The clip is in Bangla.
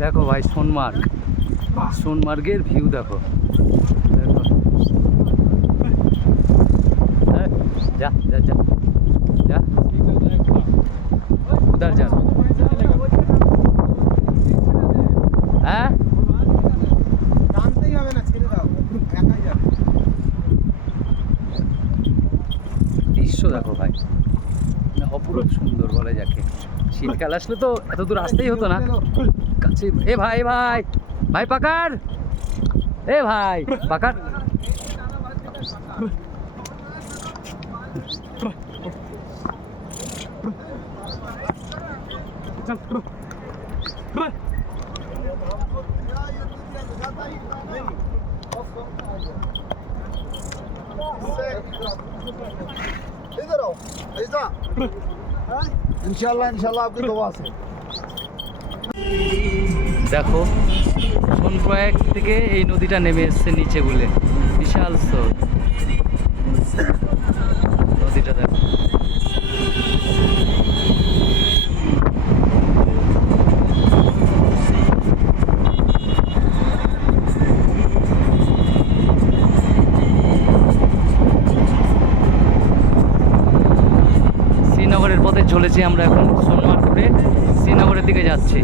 দেখো ভাই সোনমার্গ, সোনমার্গের ভিউ দেখো। দেখো যা যা যা যা उधर जा। হ্যাঁ টানতেই হবে না, ছেড়ে দাও, একাই যাবে। দৃশ্য দেখো ভাই, মানে অপরূপ সুন্দর বলে যাকে। শীতকাল আসলে তো এত দূর আসতেই হতো না কাছে। এ ভাই ভাই ভাই পাকার, এ ভাই পাকার। इधर आओ, ऐसा इंशाल्लाह इंशाल्लाह आपकी दुआ से। দেখো সোনপ্রয়াগ থেকে এই নদীটা নেমে এসছে নিচে বলে, বিশাল স্রোত। নদীটা দেখো। শ্রীনগরের পথে চলেছি আমরা এখন, সোনমার্গ ঘুরে শ্রীনগরের দিকে যাচ্ছি।